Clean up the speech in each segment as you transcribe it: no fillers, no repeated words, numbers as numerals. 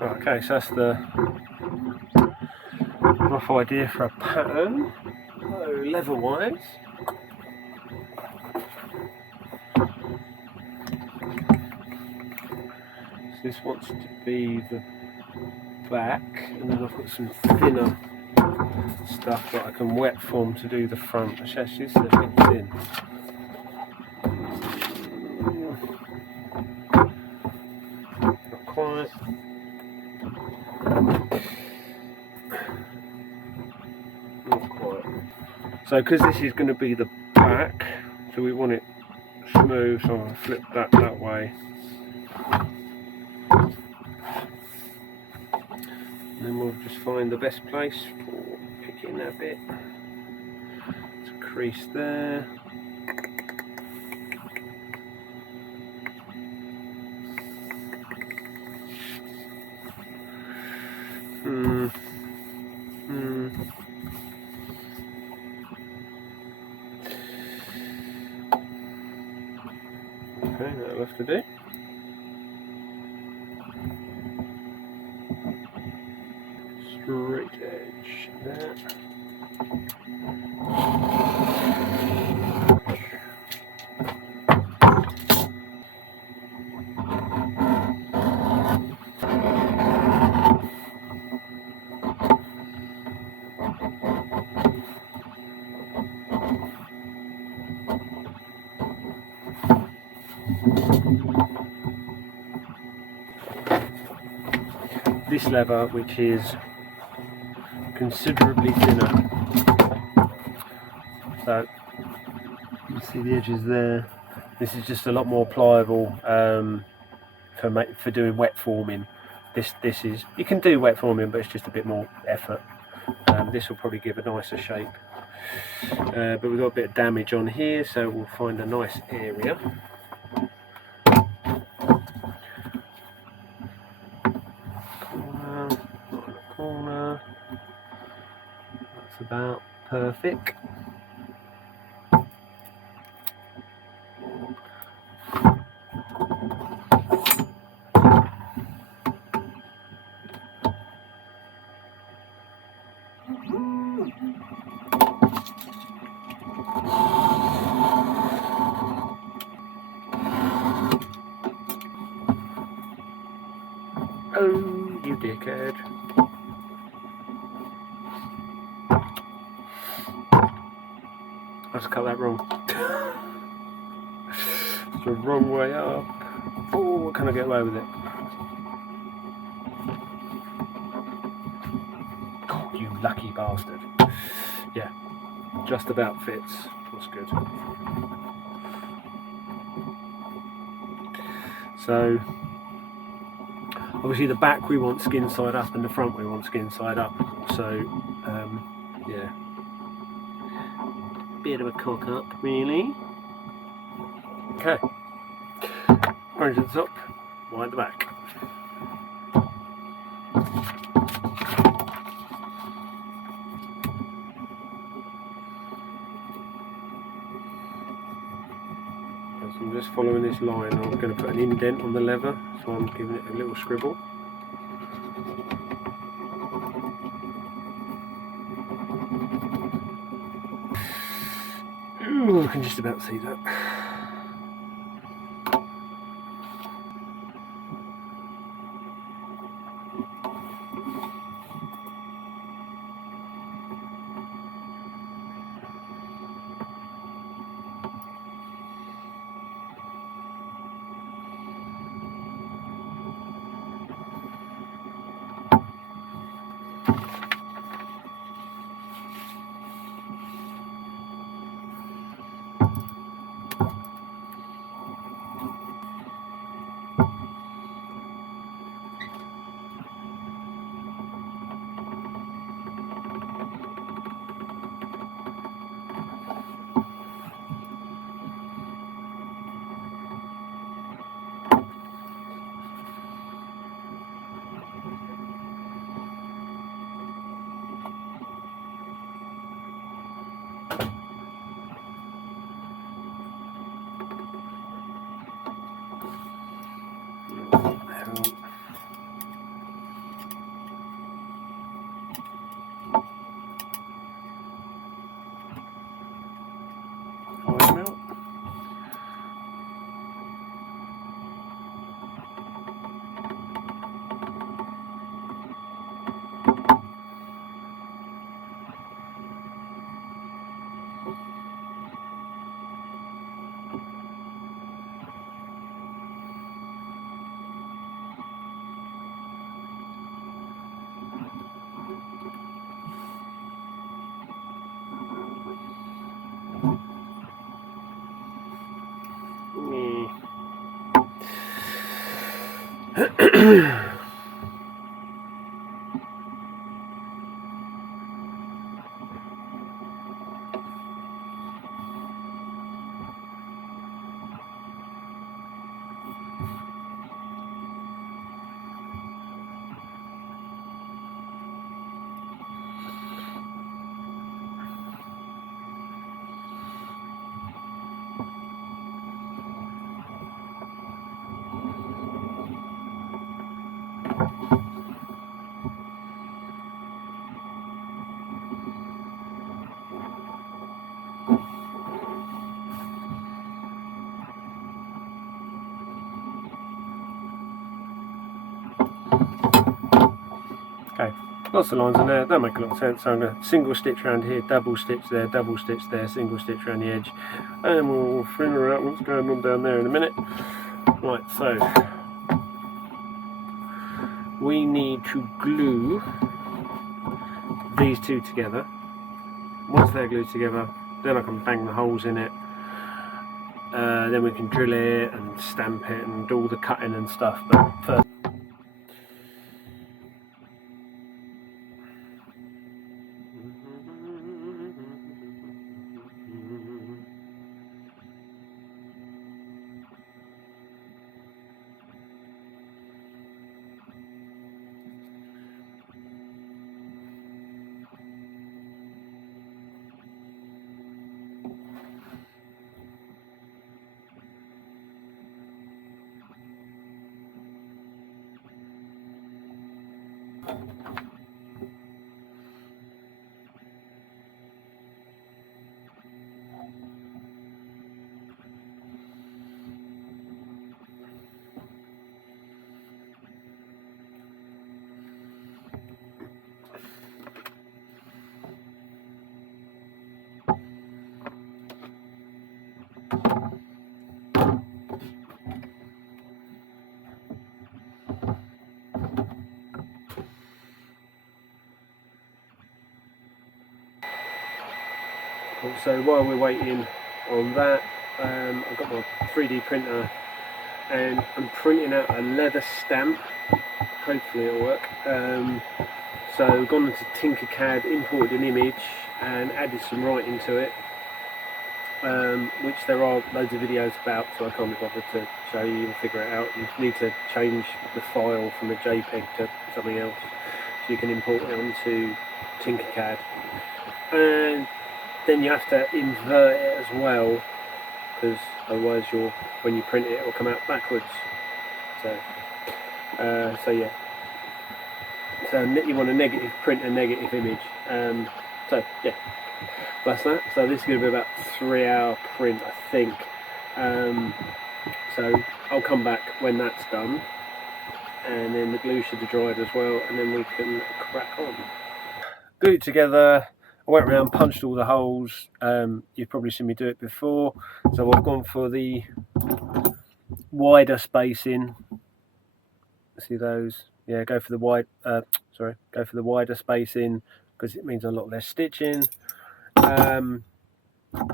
Okay, so that's the rough idea for a pattern. So leather-wise, so this wants to be the back, and then I've got some thinner stuff that I can wet form to do the front, which actually is a bit thin. Not quite. Not quite. So because this is going to be the back, so we want it smooth, so I'm going to flip that way. And then we'll just find the best place for picking that bit. It's a crease there. Okay, that'll have to do. Straight edge there. This leather, which is considerably thinner, so you can see the edges there. This is just a lot more pliable for doing wet forming. This is, you can do wet forming, but it's just a bit more effort. This will probably give a nicer shape, but we've got a bit of damage on here, so we'll find a nice area. Corner. That's about perfect. Oh, you dickhead. I just cut that wrong. It's the wrong way up. Oh, can I get away with it? Oh, you lucky bastard. Yeah, just about fits. That's good. So, obviously the back we want skin side up and the front we want skin side up. So, yeah. Bit of a cock up, really. Okay. Orange at the top, white at the back. So I'm just following this line. I'm going to put an indent on the leather, so I'm giving it a little scribble. Ooh, I can just about see that. Okay, lots of lines in there, don't make a lot of sense, so I'm going to single stitch around here, double stitch there, single stitch around the edge, and we'll figure out what's going on down there in a minute. Right, so we need to glue these two together. Once they're glued together, then I can bang the holes in it, then we can drill it and stamp it and do all the cutting and stuff, but first so while we're waiting on that, I've got my 3D printer and I'm printing out a leather stamp. Hopefully it'll work. So gone into Tinkercad, imported an image and added some writing to it, which there are loads of videos about, so I can't be bothered to show you and figure it out. You need to change the file from a JPEG to something else so you can import it onto Tinkercad. And then you have to invert it as well, because otherwise when you print it will come out backwards. So yeah. So you want to print a negative image. So yeah, that's that. So this is going to be about a 3-hour print, I think. So I'll come back when that's done, and then the glue should have dried as well, and then we can crack on. Glue it together. I went around, punched all the holes. You've probably seen me do it before. So I've gone for the wider spacing. See those? Yeah, go for the go for the wider spacing because it means a lot less stitching. And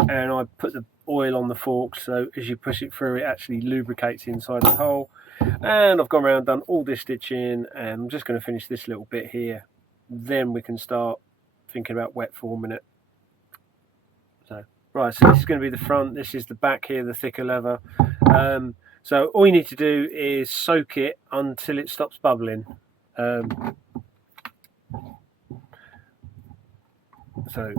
I put the oil on the fork, so as you push it through, it actually lubricates inside the hole. And I've gone around, done all this stitching, and I'm just going to finish this little bit here. Then we can start thinking about wet forming it. So right, so this is going to be the front, this is the back here, the thicker leather. So all you need to do is soak it until it stops bubbling. So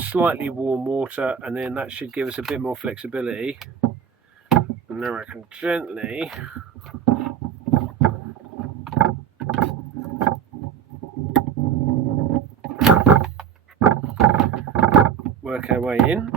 slightly warm water, and then that should give us a bit more flexibility. And now I can gently work our way in.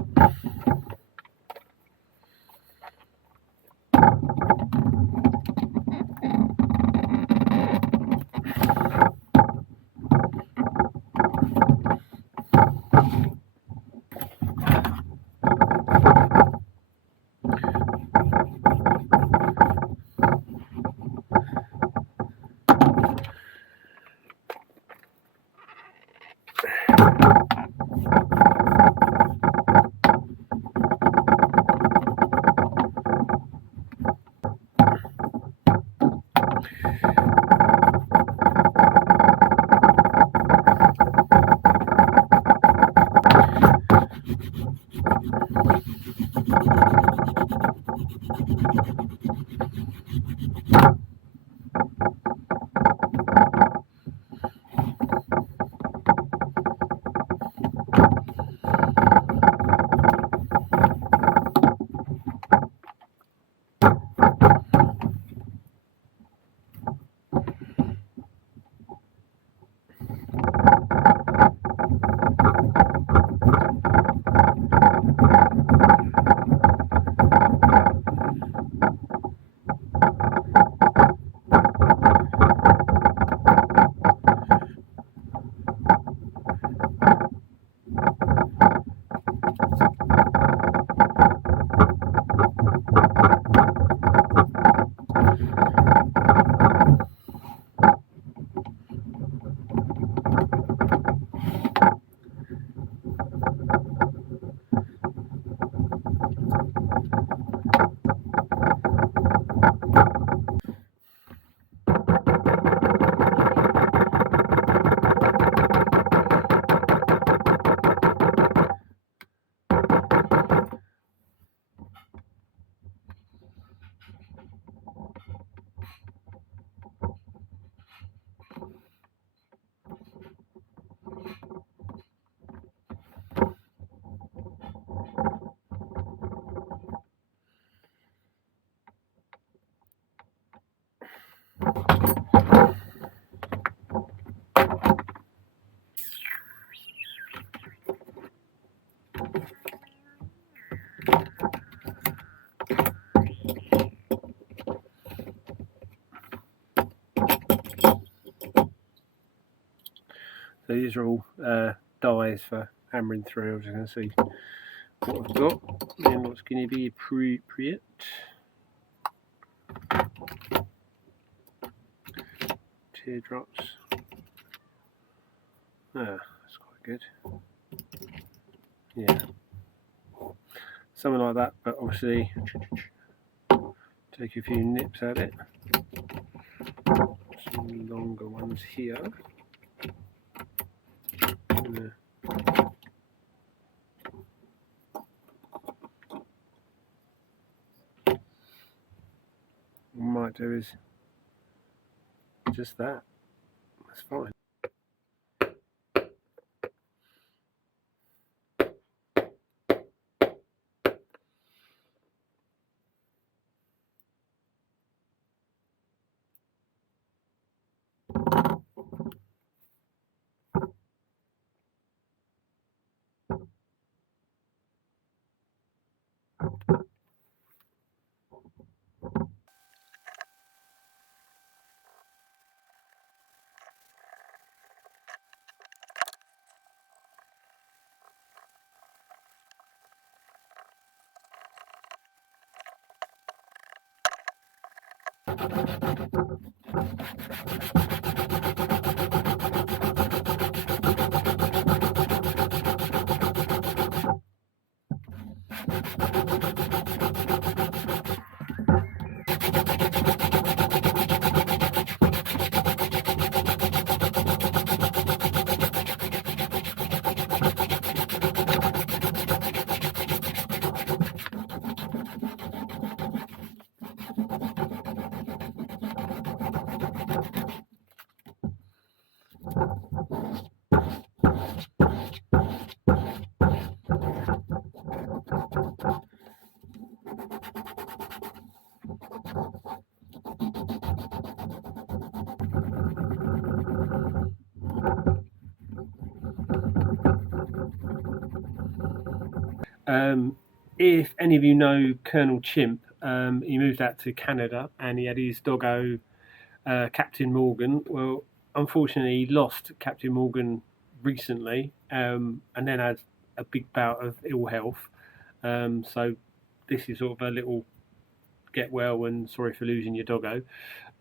So these are all dies for hammering through. I'm just going to see what I've got and what's going to be appropriate. Teardrops. Ah, that's quite good. Yeah. Something like that, but obviously take a few nips at it. Some longer ones here. What I might do is just that. That's fine. If any of you know Colonel Chimp, he moved out to Canada and he had his doggo, Captain Morgan. Well, unfortunately, he lost Captain Morgan recently, and then had a big bout of ill health. So this is sort of a little get well and sorry for losing your doggo.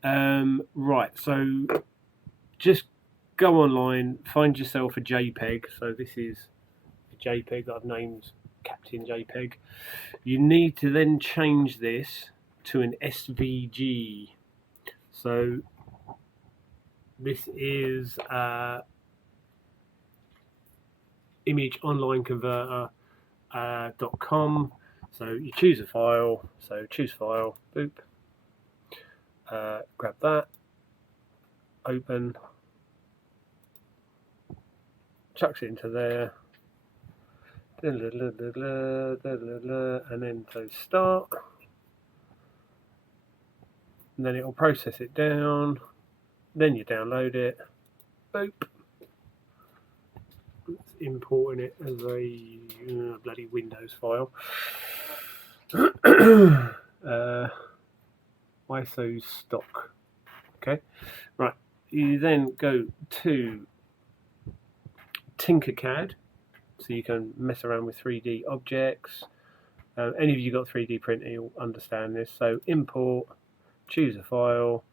Right, so just go online, find yourself a JPEG. So this is a JPEG that I've named Captain JPEG. You need to then change this to an SVG. So this is image online converter.com. So you choose a file. So choose file, boop, grab that, open, chucks it into there, and then so start, and then it will process it down, then you download it, boop, it's importing it as a bloody Windows file. ISO stock. Okay, right, you then go to Tinkercad, so you can mess around with 3D objects. Any of you got 3D printer, you'll understand this. So import, choose a file.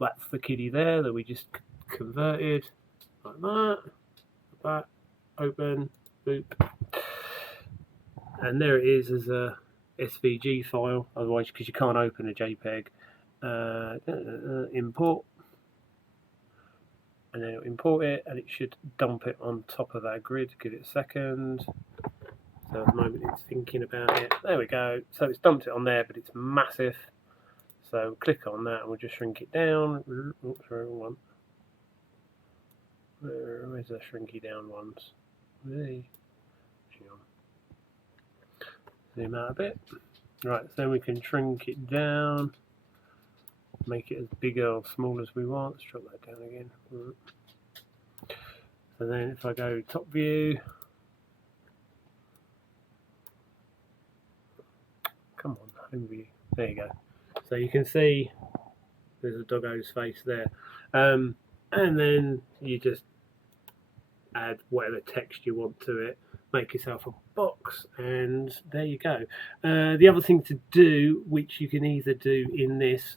That's the kiddie there that we just converted, like that. Open, boop, and there it is as a SVG file. Otherwise, because you can't open a JPEG, import. And then it'll import it and it should dump it on top of our grid. Give it a second. So at the moment it's thinking about it. There we go. So it's dumped it on there, but it's massive. So click on that and we'll just shrink it down. Oops, wrong one. Where's the shrinky down ones? Zoom out a bit. Right, so we can shrink it down. make it as big or small as we want. Let's drop that down again. So then if I go top view, come on, home view, there you go. So you can see there's a doggo's face there. And then you just add whatever text you want to it, make yourself a box, and there you go. The other thing to do, which you can either do in this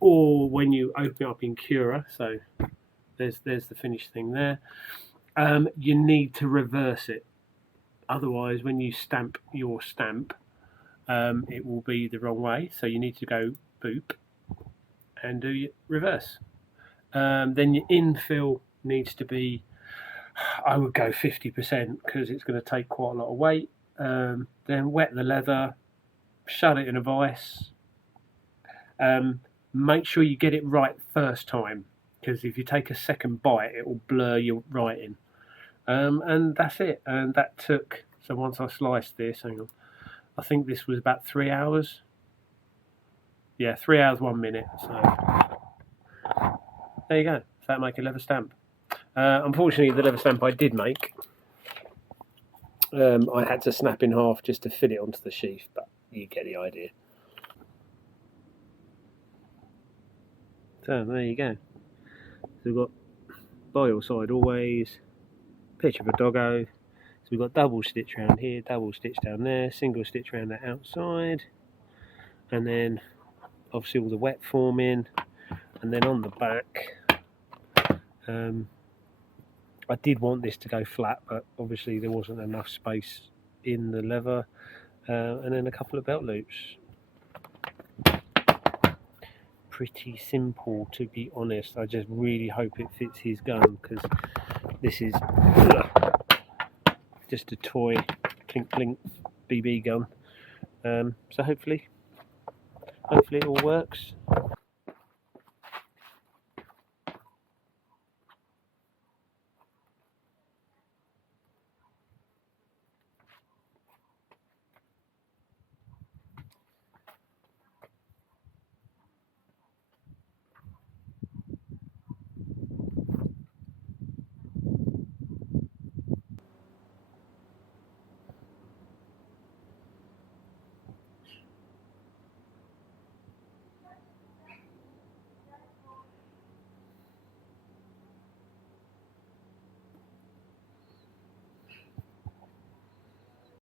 or when you open it up in Cura, so there's the finished thing there, you need to reverse it. Otherwise, when you stamp your stamp, it will be the wrong way. So you need to go boop and do your reverse. Then your infill needs to be, I would go 50% because it's going to take quite a lot of weight. Then wet the leather, shut it in a vise. Make sure you get it right first time, because if you take a second bite, it will blur your writing. And that's it. And that took, so once I sliced this, hang on, I think this was about 3 hours. Yeah, 3 hours, 1 minute. So there you go. So that make a leather stamp. Unfortunately, the leather stamp I did make, I had to snap in half just to fit it onto the sheath, but you get the idea. So there you go. So we've got by your side always, picture of a doggo. So we've got double stitch around here, double stitch down there, single stitch around the outside, and then obviously all the wet forming, and then on the back, I did want this to go flat, but obviously there wasn't enough space in the leather, and then a couple of belt loops. Pretty simple, to be honest. I just really hope it fits his gun, because this is just a toy clink clink BB gun. So hopefully it all works.